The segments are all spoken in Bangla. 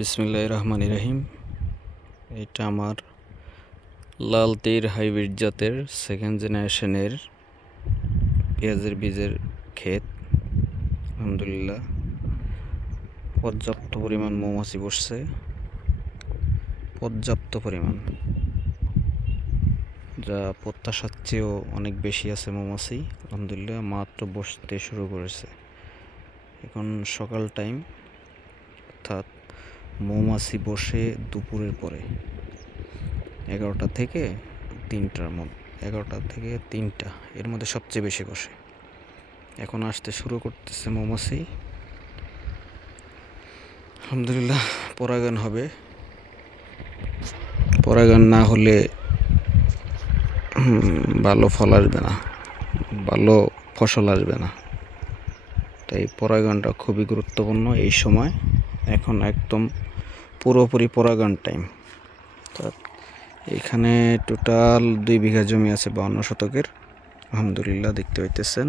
বিসমিল্লাহির রহমানির রহিম। এটা আমার লালতির হাইব্রিড জাতের সেকেন্ড জেনারেশনের পেঁয়াজের বীজের ক্ষেত। আলহামদুলিল্লাহ পর্যাপ্ত পরিমাণ মৌমাছি বসছে, পর্যাপ্ত পরিমাণ, যা প্রত্যাশার চেয়েও অনেক বেশি আছে মৌমাছি। আলহামদুলিল্লাহ মাত্র বসতে শুরু করেছে। এখন সকাল টাইম, অর্থাৎ মৌমাছি বসে দুপুরের পরে 11টা থেকে 3টার মধ্যে, 11টা থেকে 3টা এর মধ্যে সবচেয়ে বেশি বসে। এখন আসতে শুরু করতেছে মৌমাছি। আলহামদুলিল্লাহ পরাগায়ন হবে। পরাগায়ন না হলে ভালো ফল আসবে না, ভালো ফসল আসবে না। তাই পরাগায়নটা খুবই গুরুত্বপূর্ণ এই সময়। এখন একদম পুরোপুরি পরাগায়ন টাইম। এখানে টোটাল 2 বিঘা জমি আছে 52 শতকের। আলহামদুলিল্লাহ দেখতে পাইতেছেন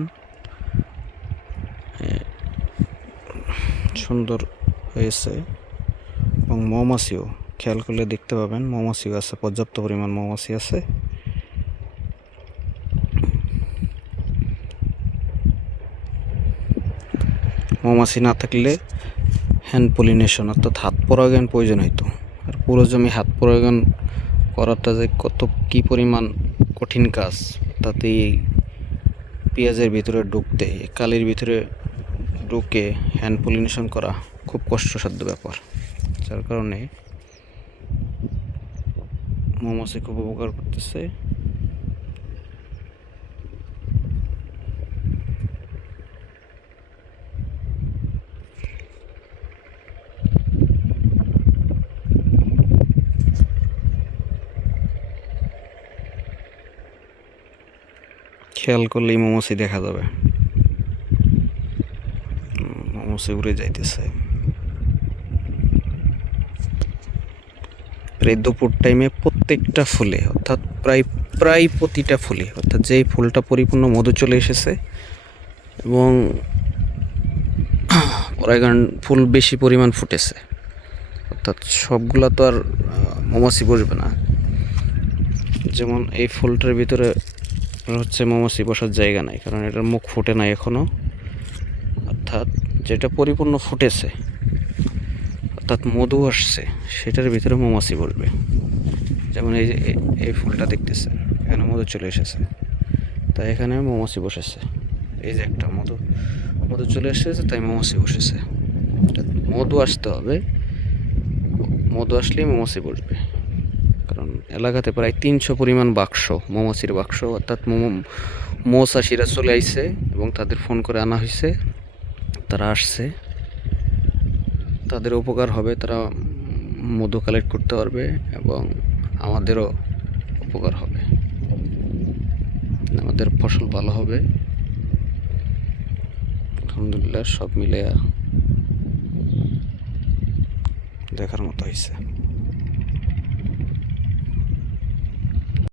সুন্দর হয়েছে, এবং মৌমাছিও খেয়াল করলে দেখতে পাবেন মৌমাছিও আছে, পর্যাপ্ত পরিমাণ মৌমাছি আছে। মৌমাছি না থাকলে হ্যান্ড পলিনেশন অর্থাৎ হাত পরাগায়ন প্রয়োজন হইতো। আর পুরো জমি হাত পরাগায়ন করাটা যে কত কি পরিমাণ কঠিন কাজ, তাতে পেঁয়াজের ভিতরে ঢুকতে, কালির ভিতরে ঢুকে হ্যান্ড পলিনেশন করা খুব কষ্টসাধ্য ব্যাপার। যার কারণে মৌমাছি খুব উপকার করতেছে। খেয়াল করলেই মৌমাছি দেখা যাবে, মৌমাছি উড়ে যাইতেছে। প্রায় দুপুর টাইমে প্রত্যেকটা ফুলে, অর্থাৎ প্রায় প্রতিটা ফুলে, অর্থাৎ যেই ফুলটা পরিপূর্ণ মধু চলে এসেছে এবং পরাগায়ন ফুল বেশি পরিমাণ ফুটেছে, অর্থাৎ সবগুলা তো আর মৌমাছি বসবে না। যেমন এই ফুলটার ভিতরে হচ্ছে মৌমাছি বসার জায়গা নাই, কারণ এটার মুখ ফুটে নাই এখনো। অর্থাৎ যেটা পরিপূর্ণ ফুটেছে, অর্থাৎ মধু আসছে, সেটার ভিতরে মৌমাছি বসবে। যেমন এই যে এই ফুলটা দেখতেছে, এখানে মধু চলে এসেছে, তাই এখানে মৌমাছি বসেছে। এই যে একটা মধু চলে এসেছে, তাই মৌমাছি বসেছে। মধু আসতে হবে, মধু আসলেই মৌমাছি বসবে। কারণ এলাকাতে প্রায় 300 পরিমাণ বাক্স, মৌমাছির বাক্স, অর্থাৎ মৌচাষিরা চলে আইছে এবং তাদের ফোন করে আনা হয়েছে। তারা আসছে, তাদের উপকার হবে, তারা মধু কালেক্ট করতে পারবে এবং আমাদেরও উপকার হবে, আমাদের ফসল ভালো হবে। আলহামদুলিল্লাহ সব মিলে দেখার মতো হয়েছে।